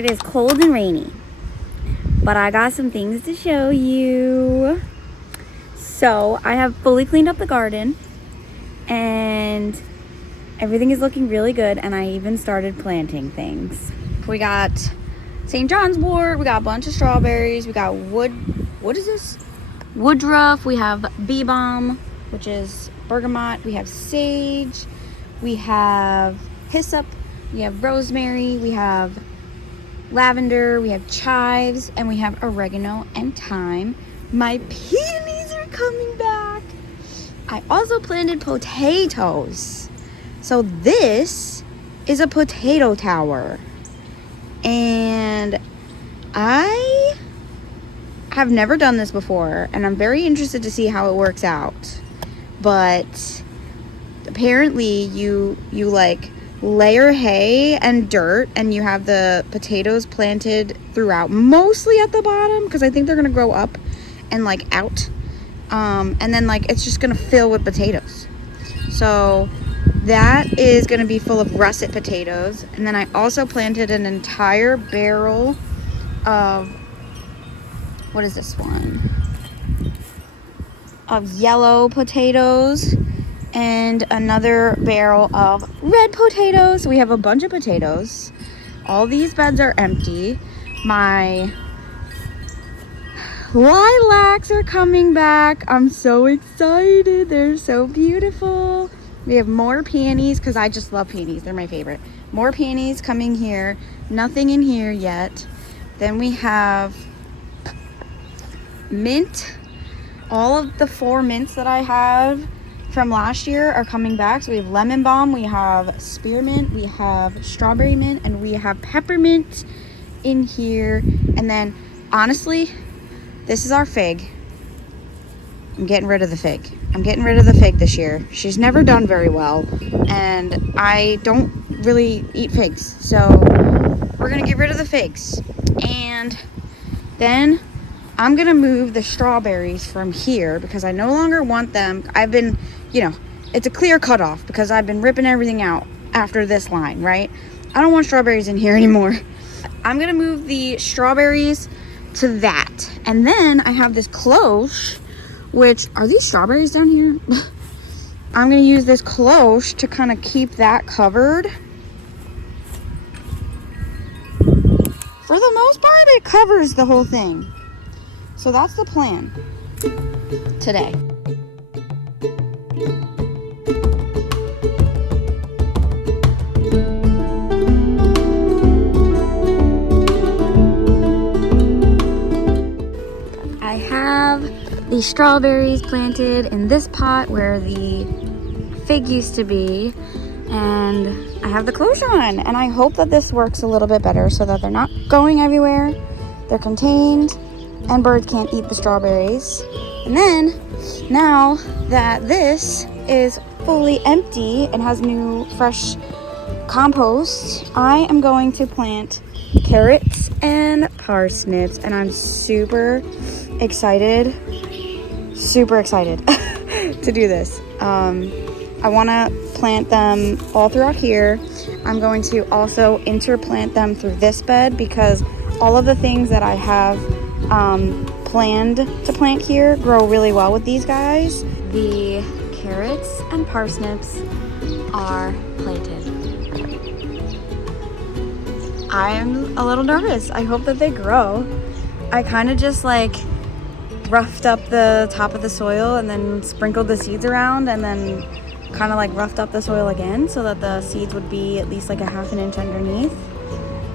It is cold and rainy, but I got some things to show you. So I have fully cleaned up the garden and everything is looking really good, and I even started planting things. We got St. John's wort, we got a bunch of strawberries, we got what is this? Woodruff, we have bee balm, which is bergamot, we have sage, we have hyssop, we have rosemary, we have lavender, we have chives, and we have oregano and thyme. My peonies are coming back. I also planted potatoes. So this is a potato tower. And I have never done this before, and I'm very interested to see how it works out. But apparently you like layer hay and dirt, and you have the potatoes planted throughout, mostly at the bottom because I think they're gonna grow up and like out, and then like it's just gonna fill with potatoes. So that is gonna be full of russet potatoes. And then I also planted an entire barrel of, what is this one, of yellow potatoes, and another barrel of red potatoes. We have a bunch of potatoes. All these beds are empty. My lilacs are coming back. I'm so excited. They're so beautiful. We have more peonies because I just love peonies. They're my favorite. More peonies coming here. Nothing in here yet. Then we have mint. All of the 4 mints that I have from last year are coming back. So we have lemon balm, we have spearmint, we have strawberry mint, and we have peppermint in here. And then honestly, this is our fig. I'm getting rid of the fig. I'm getting rid of the fig this year. She's never done very well, and I don't really eat figs. So we're gonna get rid of the figs. And then I'm gonna move the strawberries from here because I no longer want them. I've been, it's a clear cutoff because I've been ripping everything out after this line, right? I don't want strawberries in here anymore. I'm gonna move the strawberries to that. And then I have this cloche, which, are these strawberries down here? I'm gonna use this cloche to kind of keep that covered. For the most part, it covers the whole thing. So that's the plan today. I have the strawberries planted in this pot where the fig used to be, and I have the cloche on, and I hope that this works a little bit better so that they're not going everywhere. They're contained, and birds can't eat the strawberries. And then, now that this is fully empty and has new fresh compost, I am going to plant carrots and parsnips, and I'm super excited to do this. I want to plant them all throughout here. I'm going to also interplant them through this bed because all of the things that I have planned to plant here grow really well with these guys. The carrots and parsnips are planted. I'm a little nervous. I hope that they grow. I kind of just like roughed up the top of the soil and then sprinkled the seeds around, and then kind of like roughed up the soil again so that the seeds would be at least like a ½ inch underneath.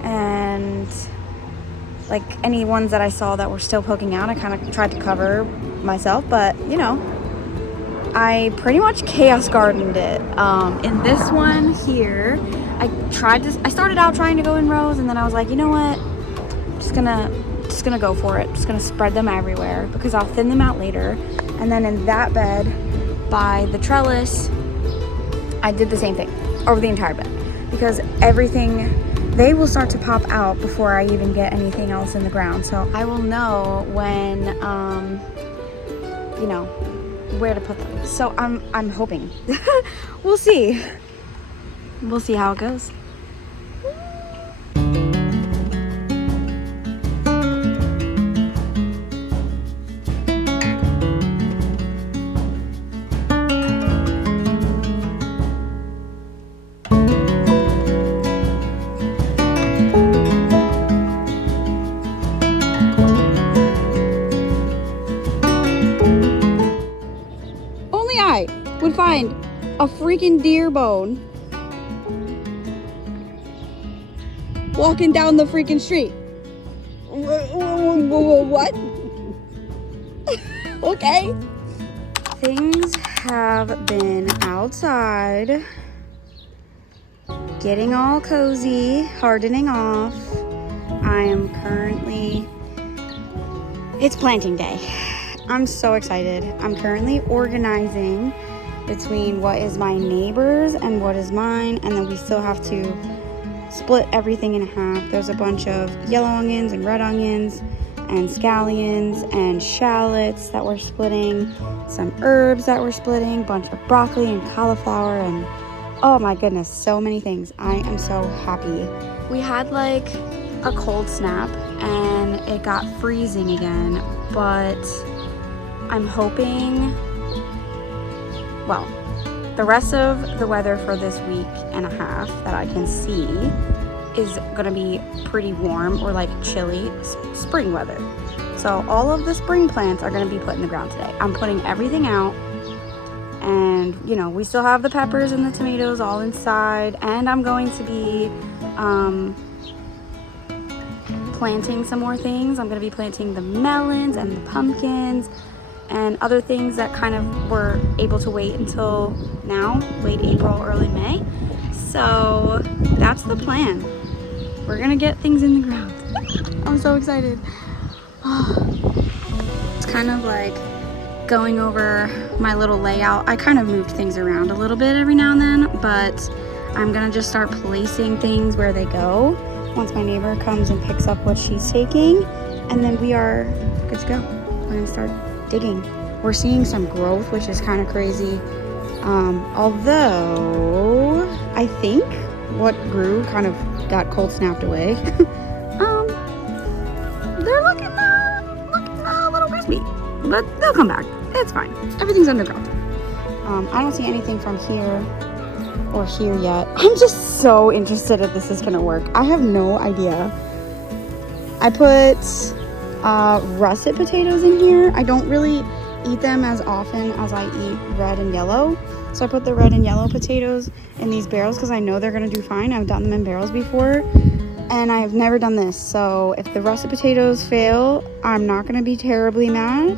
And like any ones that I saw that were still poking out, I kind of tried to cover myself, but I pretty much chaos gardened it. In this one here, I started out trying to go in rows, and then I was like, you know what, just gonna go for it. Just gonna spread them everywhere because I'll thin them out later. And then in that bed by the trellis, I did the same thing over the entire bed because they will start to pop out before I even get anything else in the ground. So I will know when, where to put them. So I'm hoping. We'll see. We'll see how it goes. only I would find a freaking deer bone walking down the freaking street. What? Okay. Things have been outside, getting all cozy, hardening off. I am currently, it's planting day. I'm so excited. I'm currently organizing between what is my neighbor's and what is mine, and then we still have to split everything in half. There's a bunch of yellow onions and red onions and scallions and shallots that we're splitting, some herbs that we're splitting, bunch of broccoli and cauliflower, and oh my goodness, so many things. I am so happy. We had like a cold snap and it got freezing again, but I'm hoping, well, the rest of the weather for this week and a half that I can see is gonna be pretty warm or like chilly spring weather. So all of the spring plants are gonna be put in the ground today. I'm putting everything out, and you know, we still have the peppers and the tomatoes all inside, and I'm going to be planting some more things. I'm gonna be planting the melons and the pumpkins and other things that kind of were able to wait until now, late April, early May. So that's the plan. We're gonna get things in the ground. I'm so excited. It's kind of like going over my little layout. I kind of moved things around a little bit every now and then, but I'm gonna just start placing things where they go once my neighbor comes and picks up what she's taking, and then we are good to go. We're gonna start digging. We're seeing some growth, which is kind of crazy. Although I think what grew kind of got cold snapped away. They're looking a little crispy, but they'll come back. It's fine. Everything's underground. I don't see anything from here or here yet. I'm just so interested if this is gonna work. I have no idea. I put russet potatoes in here. I don't really eat them as often as I eat red and yellow. So I put the red and yellow potatoes in these barrels because I know they're gonna do fine. I've done them in barrels before, and I've never done this. So if the russet potatoes fail, I'm not gonna be terribly mad.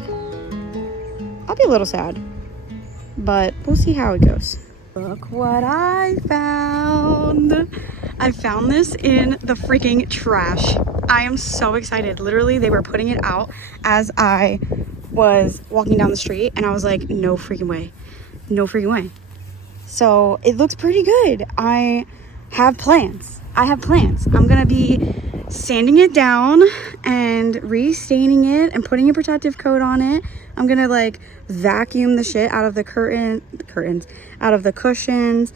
I'll be a little sad, but we'll see how it goes. Look what I found. I found this in the freaking trash. I am so excited. Literally, they were putting it out as I was walking down the street, and I was like, no freaking way. No freaking way. So it looks pretty good. I have plans. I'm gonna be sanding it down and restaining it and putting a protective coat on it. I'm gonna like vacuum the shit out of the curtains, out of the cushions,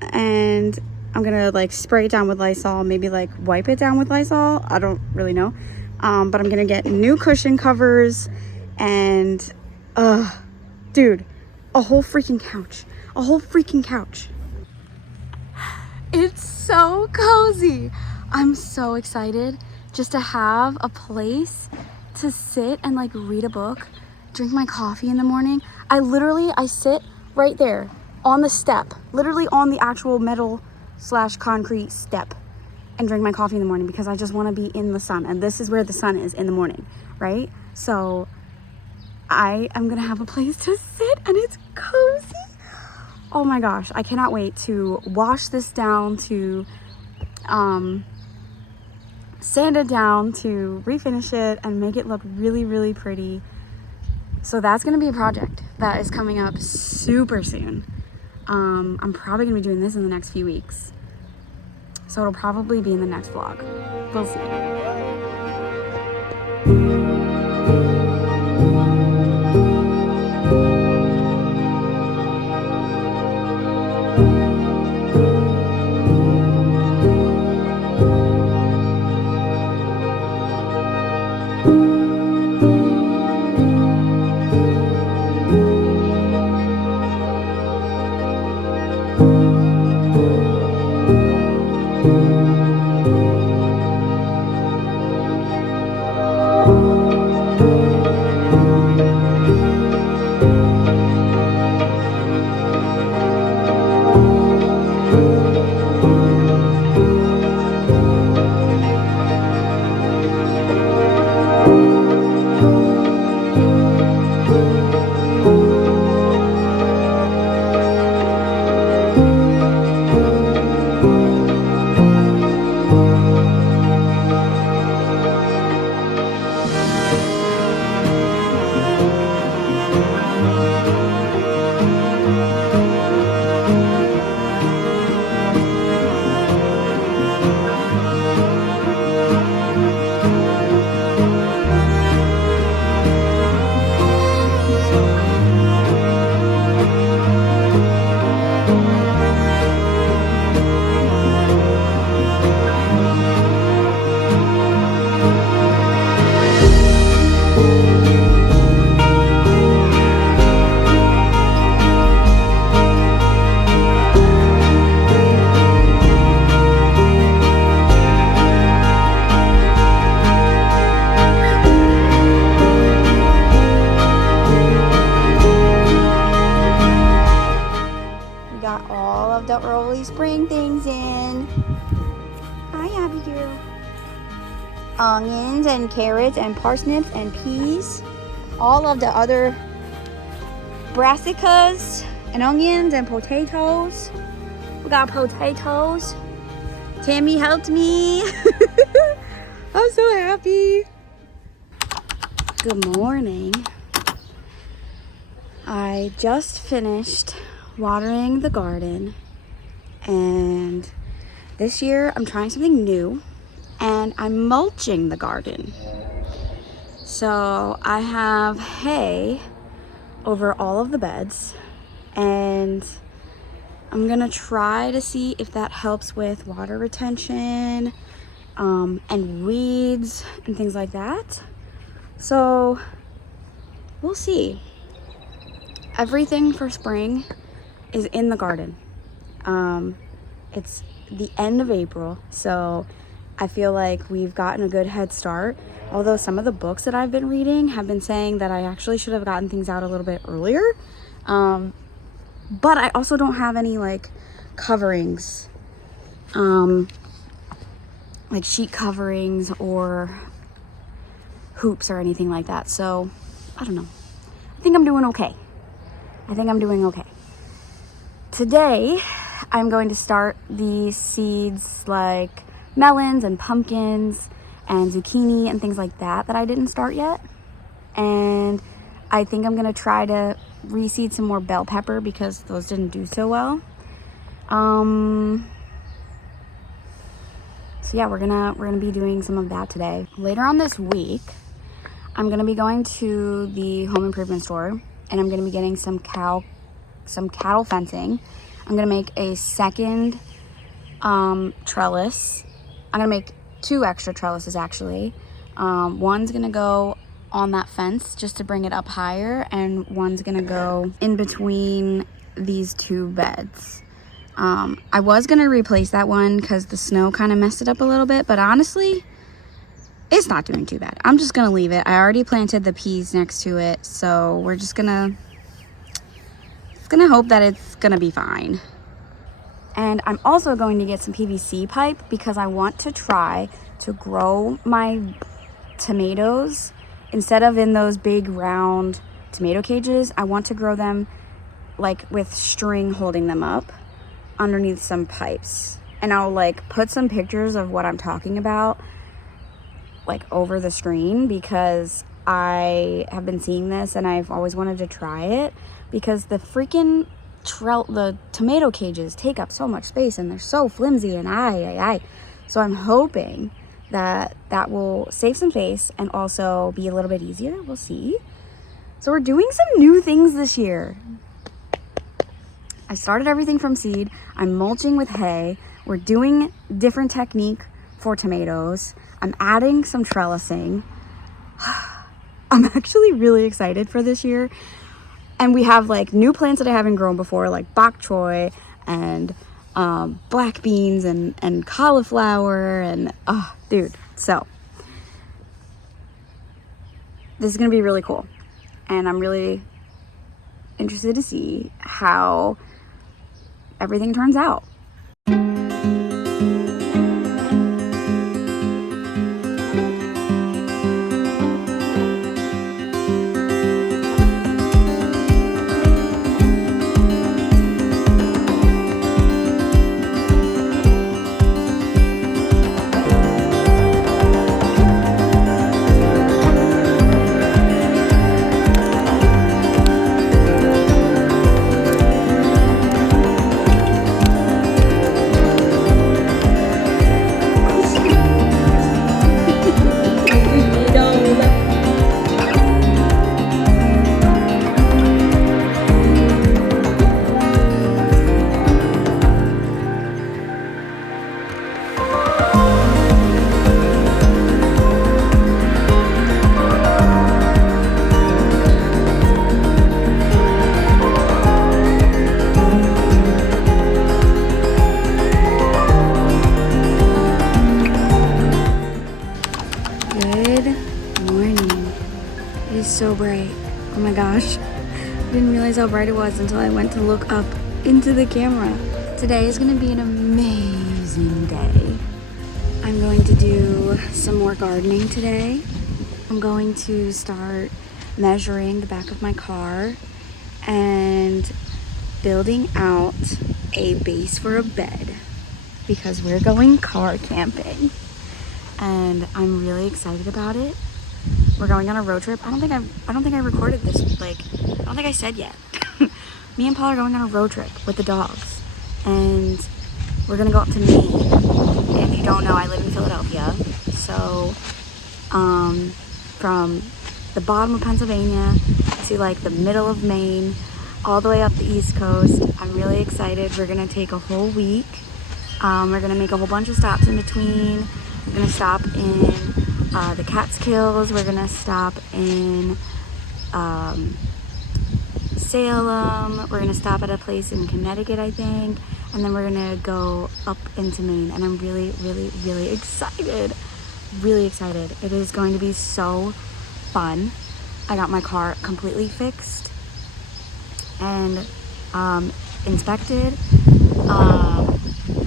and I'm gonna like spray it down with Lysol, maybe like wipe it down with Lysol. I don't really know. But I'm gonna get new cushion covers and dude, a whole freaking couch. It's so cozy. I'm so excited just to have a place to sit and like read a book, drink my coffee in the morning. I sit right there on the step, literally on the actual metal/concrete step, and drink my coffee in the morning because I just want to be in the sun, and this is where the sun is in the morning, right? So I am gonna have a place to sit, and it's cozy. Oh my gosh, I cannot wait to wash this down, to sand it down, to refinish it and make it look really, really pretty. So that's gonna be a project that is coming up super soon. I'm probably gonna be doing this in the next few weeks, so it'll probably be in the next vlog. We'll see. The early spring things in. Hi, Abigail. Onions and carrots and parsnips and peas. All of the other brassicas and onions and potatoes. We got potatoes. Tammy helped me. I'm so happy. Good morning. I just finished watering the garden. And this year I'm trying something new and I'm mulching the garden. So I have hay over all of the beds and I'm gonna try to see if that helps with water retention and weeds and things like that. So we'll see. Everything for spring is in the garden. It's the end of April, so I feel like we've gotten a good head start. Although some of the books that I've been reading have been saying that I actually should have gotten things out a little bit earlier. But I also don't have any like coverings, like sheet coverings or hoops or anything like that. So I don't know. I think I'm doing okay. Today, I'm going to start the seeds like melons and pumpkins and zucchini and things like that I didn't start yet. And I think I'm going to try to reseed some more bell pepper because those didn't do so well. So yeah, we're gonna be doing some of that today. Later on this week, I'm gonna be going to the home improvement store and I'm gonna be getting some cattle fencing. I'm gonna make a second trellis. I'm gonna make 2 extra trellises actually. One's gonna go on that fence just to bring it up higher, and one's gonna go in between these 2 beds. I was gonna replace that one because the snow kind of messed it up a little bit, but honestly, it's not doing too bad. I'm just gonna leave it. I already planted the peas next to it, so we're just gonna hope that it's gonna be fine. And I'm also going to get some PVC pipe because I want to try to grow my tomatoes instead of in those big round tomato cages. I want to grow them like with string holding them up underneath some pipes, and I'll like put some pictures of what I'm talking about like over the screen because I have been seeing this and I've always wanted to try it because the freaking the tomato cages take up so much space and they're so flimsy and so I'm hoping that will save some space and also be a little bit easier. We'll see. So we're doing some new things this year. I started everything from seed. I'm mulching with hay. We're doing different technique for tomatoes. I'm adding some trellising. I'm actually really excited for this year. And we have like new plants that I haven't grown before, like bok choy and black beans and cauliflower and dude. So this is gonna be really cool, and I'm really interested to see how everything turns out. even realize how bright it was until I went to look up into the camera. Today is gonna be an amazing day. I'm going to do some more gardening today. I'm going to start measuring the back of my car and building out a base for a bed because we're going car camping and I'm really excited about it. We're going on a road trip. I don't think I recorded this, like, I don't think I said yet. Me and Paul are going on a road trip with the dogs and we're gonna go up to Maine. If you don't know, I live in Philadelphia. So from the bottom of Pennsylvania to like the middle of Maine, all the way up the East Coast. I'm really excited. We're gonna take a whole week. We're gonna make a whole bunch of stops in between. We're gonna stop in the Catskills. We're gonna stop in Salem. We're gonna stop at a place in Connecticut, I think, and then we're gonna go up into Maine. And I'm really, really, really excited. Really excited. It is going to be so fun. I got my car completely fixed and inspected,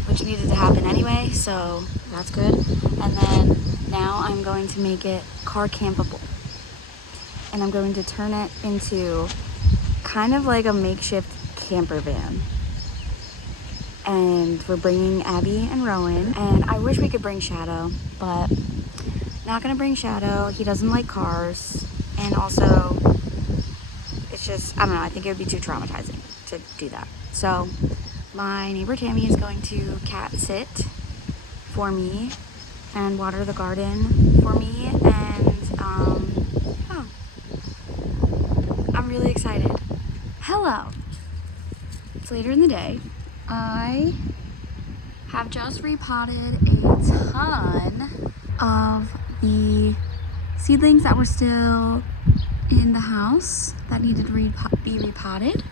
which needed to happen anyway, so that's good. And then now I'm going to make it car campable, and I'm going to turn it into kind of like a makeshift camper van. And we're bringing Abby and Rowan, and I wish we could bring Shadow, but not gonna bring Shadow. He doesn't like cars, and also it's just, I don't know, I think it would be too traumatizing to do that. So my neighbor Tammy is going to cat sit for me and water the garden for me, and yeah, I'm really excited. Hello. It's later in the day. I have just repotted a ton of the seedlings that were still in the house that needed to be repotted.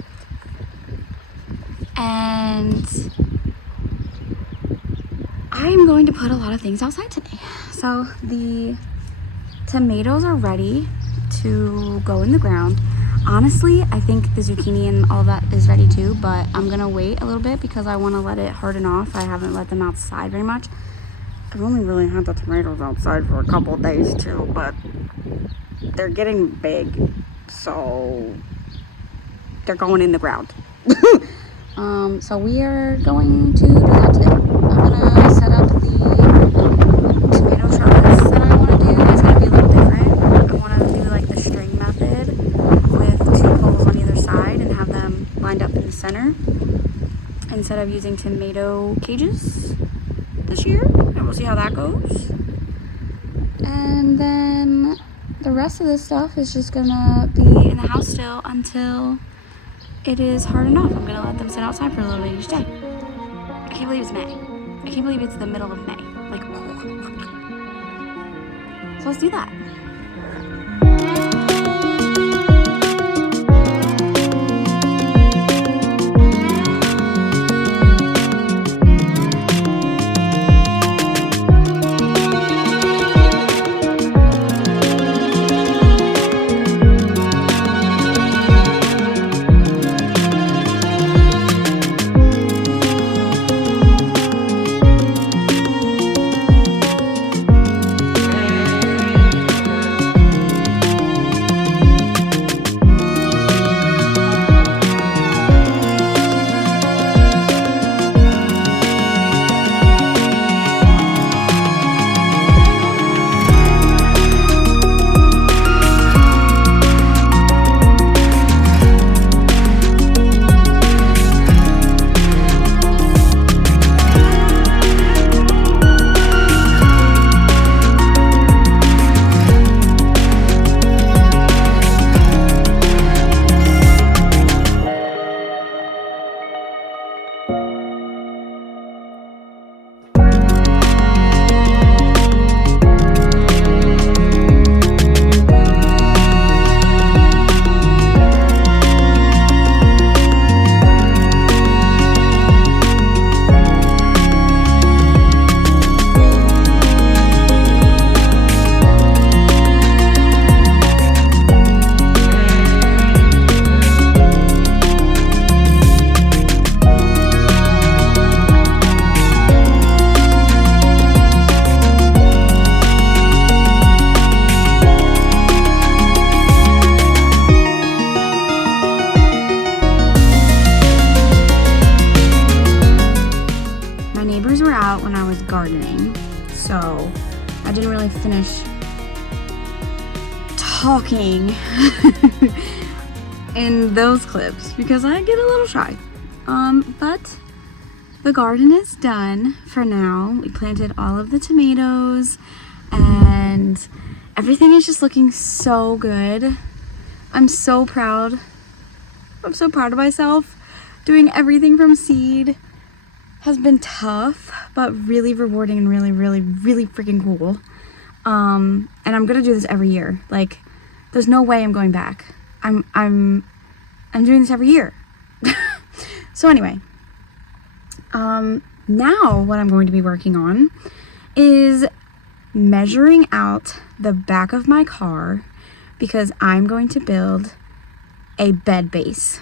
And I'm going to put a lot of things outside today. So the tomatoes are ready to go in the ground. Honestly, I think the zucchini and all that is ready too, but I'm gonna wait a little bit because I want to let it harden off. I haven't let them outside very much. I've only really had the tomatoes outside for a couple of days too, but they're getting big, so they're going in the ground. So we are going to do that today. I'm gonna set up the tomato trellis that I want to do. It's gonna be a little different. I want to do like the string method with 2 poles on either side and have them lined up in the center instead of using tomato cages this year, and we'll see how that goes. And then the rest of this stuff is just gonna be in the house still until it is hard enough. I'm gonna let them sit outside for a little bit each day. I can't believe it's May. I can't believe it's the middle of May. Like, so let's do that. evening, so I didn't really finish talking in those clips because I get a little shy. But the garden is done for now. We planted all of the tomatoes and everything is just looking so good. I'm so proud. I'm so proud of myself. Doing everything from seed has been tough, but really rewarding and really freaking cool. And I'm gonna do this every year. Like, there's no way I'm going back. I'm doing this every year. So anyway, now what I'm going to be working on is measuring out the back of my car because I'm going to build a bed base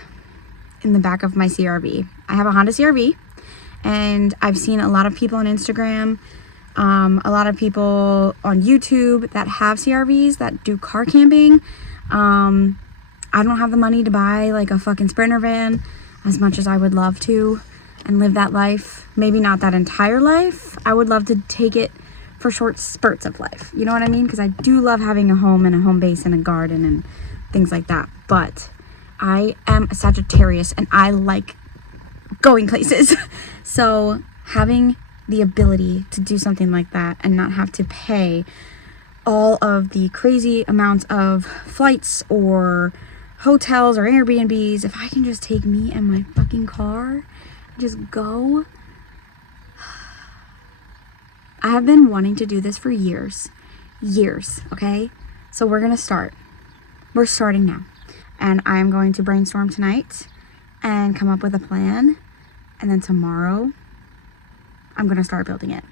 in the back of my CRV. I have a Honda CRV, and I've seen a lot of people on Instagram, a lot of people on YouTube that have CRVs that do car camping. I don't have the money to buy like a fucking Sprinter van as much as I would love to and live that life. Maybe not that entire life. I would love to take it for short spurts of life. You know what I mean? Because I do love having a home and a home base and a garden and things like that. But I am a Sagittarius and I like going places. So having the ability to do something like that and not have to pay all of the crazy amounts of flights or hotels or Airbnbs, if I can just take me and my fucking car, just go. I have been wanting to do this for years, okay? So we're gonna start. We're starting now. And I'm going to brainstorm tonight and come up with a plan. And then tomorrow, I'm gonna start building it.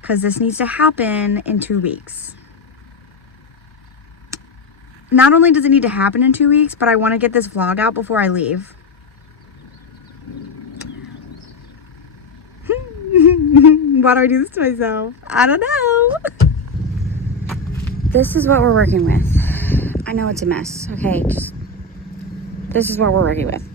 Because this needs to happen in 2 weeks. Not only does it need to happen in 2 weeks, but I want to get this vlog out before I leave. Why do I do this to myself? I don't know. This is what we're working with. I know it's a mess. Okay, this is what we're working with.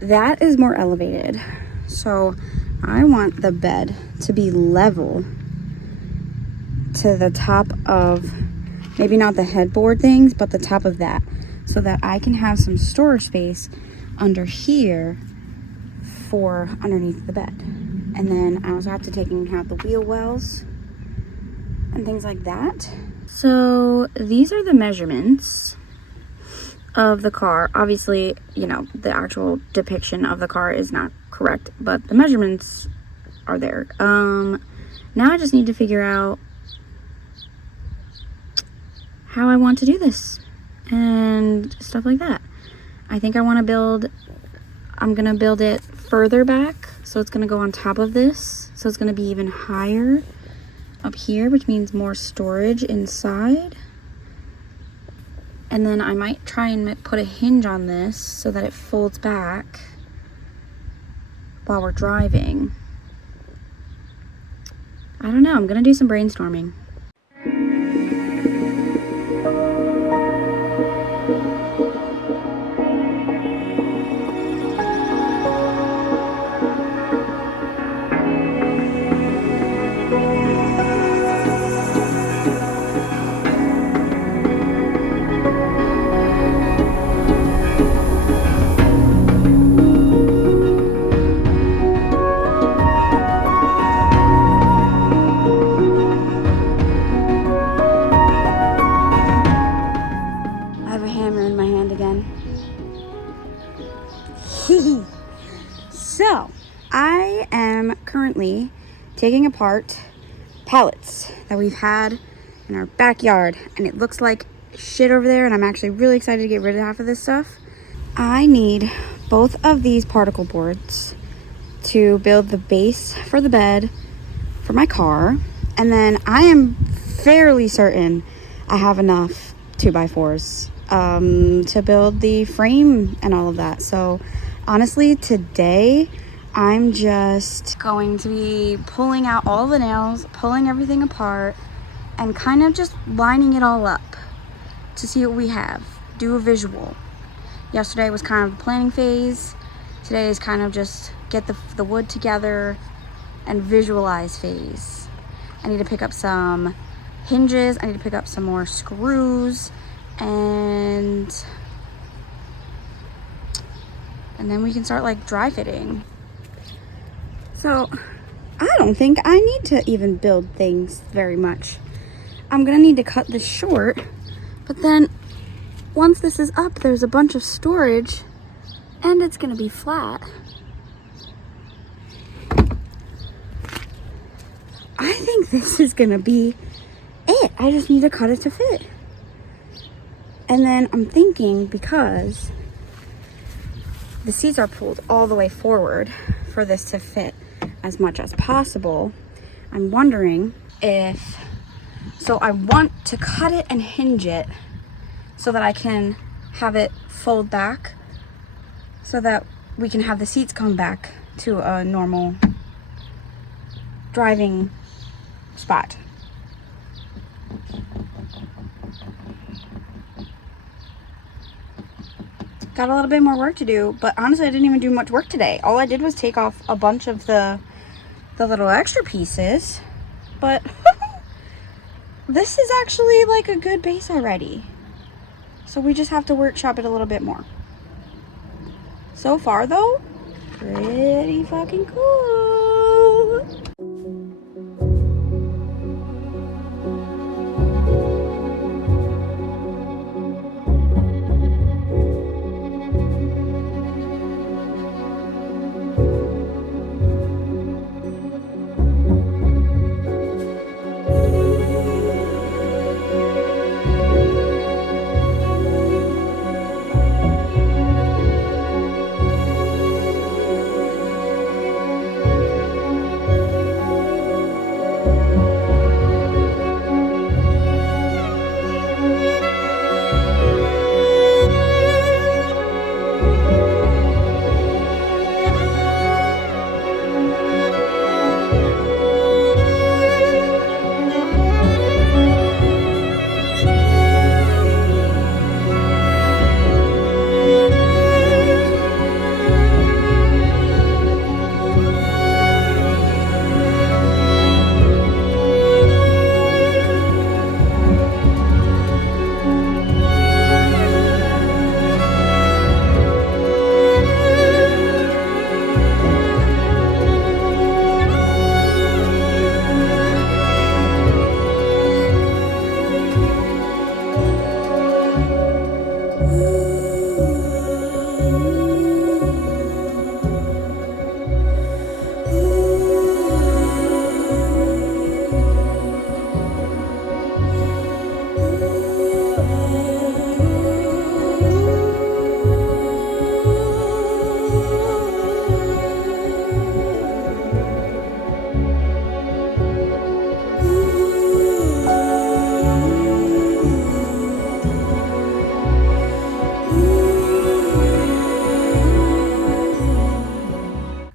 That is more elevated. So I want the bed to be level to the top of, maybe not the headboard things, but the top of that, so that I can have some storage space under here for underneath the bed. And then I also have to take into account the wheel wells and things like that. So these are the measurements of the car. Obviously, you know, the actual depiction of the car is not correct, but the measurements are there. Now I just need to figure out how I want to do this and stuff like that. I think I'm gonna build it further back, so it's gonna go on top of this, so it's gonna be even higher up here, which means more storage inside. And then I might try and put a hinge on this so that it folds back while we're driving. I don't know, I'm gonna do some brainstorming. So, I am currently taking apart pallets that we've had in our backyard, and it looks like shit over there, and I'm actually really excited to get rid of half of this stuff. I need both of these particle boards to build the base for the bed for my car, and then I am fairly certain I have enough 2x4s to build the frame and all of that. So honestly, today I'm just going to be pulling out all the nails, pulling everything apart, and kind of just lining it all up to see what we have, do a visual. Yesterday was kind of the planning phase. Today is kind of just get the wood together and visualize phase. I need to pick up some hinges. I need to pick up some more screws, and then we can start like dry fitting. So I don't think I need to even build things very much. I'm gonna need to cut this short, but then once this is up, there's a bunch of storage and it's gonna be flat. I think this is gonna be it. I just need to cut it to fit. And then I'm thinking, because the seats are pulled all the way forward for this to fit as much as possible, I'm wondering if, so I want to cut it and hinge it so that I can have it fold back so that we can have the seats come back to a normal driving spot. Got a little bit more work to do, but honestly I didn't even do much work today. All I did was take off a bunch of the little extra pieces, but this is actually like a good base already. So we just have to workshop it a little bit more. So far though, pretty fucking cool.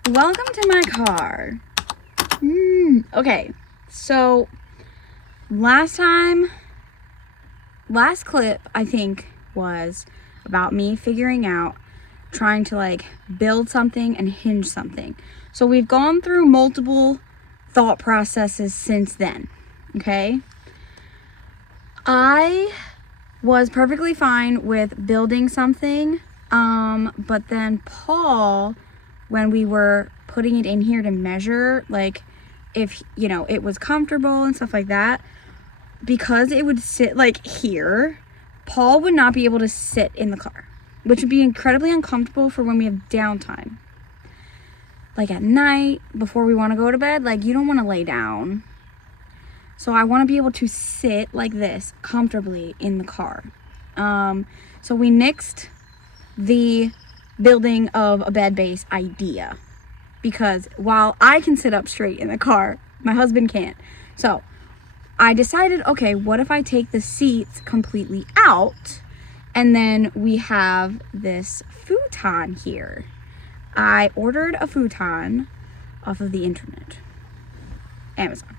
Welcome to my car. Okay, so last clip I think was about me figuring out trying to like build something and hinge something. So we've gone through multiple thought processes since then. Okay, I was perfectly fine with building something, but then Paul, when we were putting it in here to measure, like if, you know, it was comfortable and stuff like that, because it would sit like here, Paul would not be able to sit in the car, which would be incredibly uncomfortable for when we have downtime. Like at night, before we want to go to bed, like you don't want to lay down. So I want to be able to sit like this comfortably in the car. So we nixed the building of a bed base idea, because while I can sit up straight in the car, my husband can't. So I decided, okay, what if I take the seats completely out and then we have this futon here. I ordered a futon off of the internet, Amazon,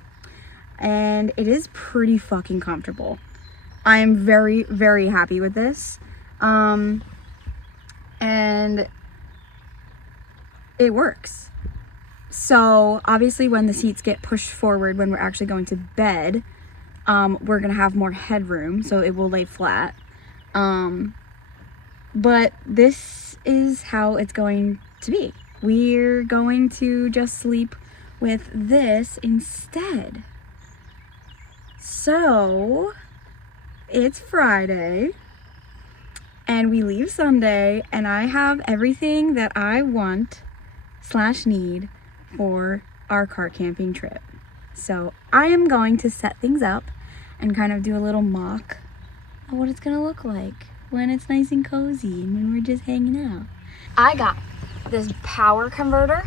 and it is pretty fucking comfortable. I am very, very happy with this. And it works. So obviously when the seats get pushed forward when we're actually going to bed, we're gonna have more headroom, so it will lay flat. But this is how it's going to be. We're going to just sleep with this instead. So it's Friday and we leave Sunday, and I have everything that I want / need for our car camping trip. So I am going to set things up and kind of do a little mock of what it's gonna look like when it's nice and cozy and when we're just hanging out. I got this power converter.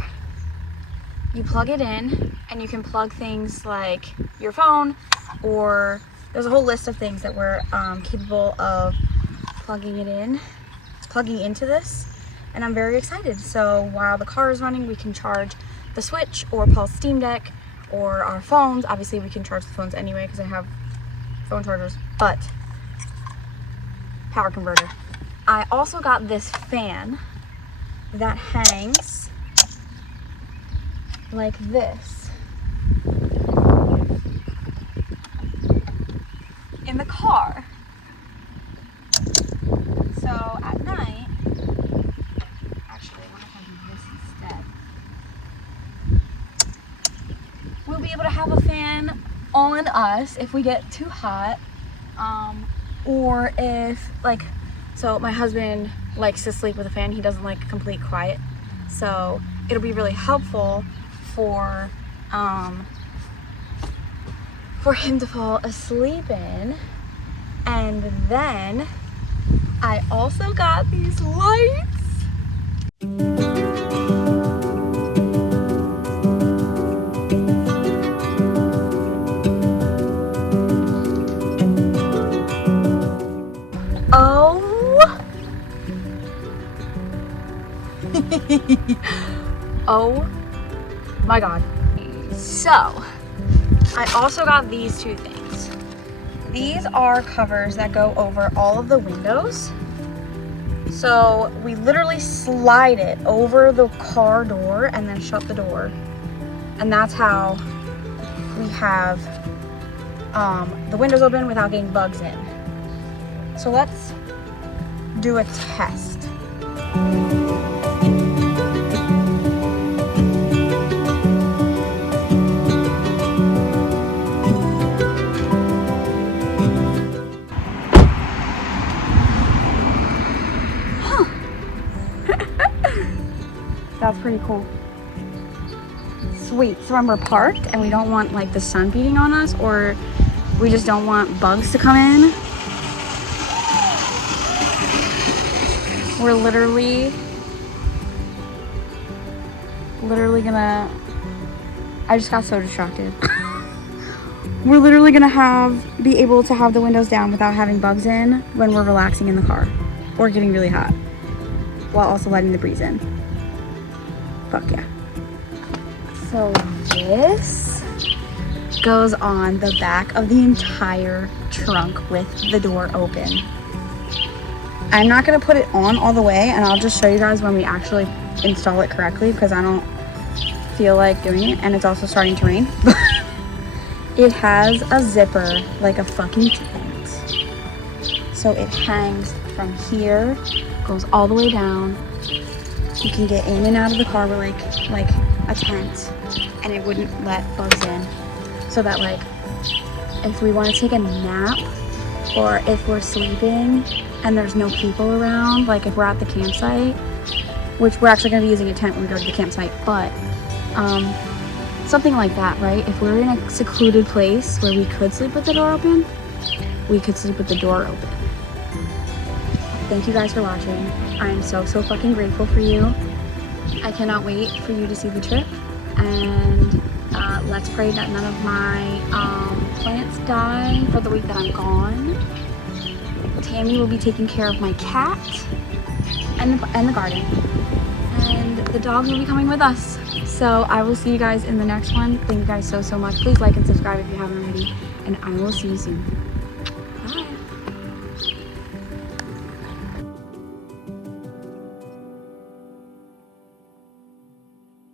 You plug it in and you can plug things like your phone, or there's a whole list of things that we're capable of plugging into this, and I'm very excited. So while the car is running, we can charge the Switch or Paul's Steam Deck or our phones. Obviously we can charge the phones anyway because I have phone chargers, but power converter. I also got this fan that hangs like this in the car. So at night, actually, what if I do this instead? We'll be able to have a fan on us if we get too hot, or if so my husband likes to sleep with a fan. He doesn't like complete quiet, so it'll be really helpful for him to fall asleep in. And then I also got these lights. Oh my god. So I also got these two things. These are covers that go over all of the windows. So we literally slide it over the car door and then shut the door. And that's how we have the windows open without getting bugs in. So let's do a test. That's pretty cool. Sweet. So when we're parked and we don't want like the sun beating on us, or we just don't want bugs to come in, we're literally gonna, I just got so distracted. We're literally gonna be able to have the windows down without having bugs in when we're relaxing in the car or getting really hot, while also letting the breeze in. Fuck yeah. So this goes on the back of the entire trunk with the door open. I'm not gonna put it on all the way, and I'll just show you guys when we actually install it correctly, because I don't feel like doing it, and it's also starting to rain. It has a zipper like a fucking tent. So it hangs from here, goes all the way down. You can get in and out of the car with like a tent, and it wouldn't let bugs in. So that like if we want to take a nap, or if we're sleeping and there's no people around, like if we're at the campsite, which we're actually going to be using a tent when we go to the campsite, but something like that, right? If we're in a secluded place where we could sleep with the door open, we could sleep with the door open. Thank you guys for watching. I am so fucking grateful for you. I cannot wait for you to see the trip, and let's pray that none of my plants die for the week that I'm gone. Tammy will be taking care of my cat and the garden, and the dogs will be coming with us. So I will see you guys in the next one. Thank you guys so much. Please like and subscribe if you haven't already, and I will see you soon.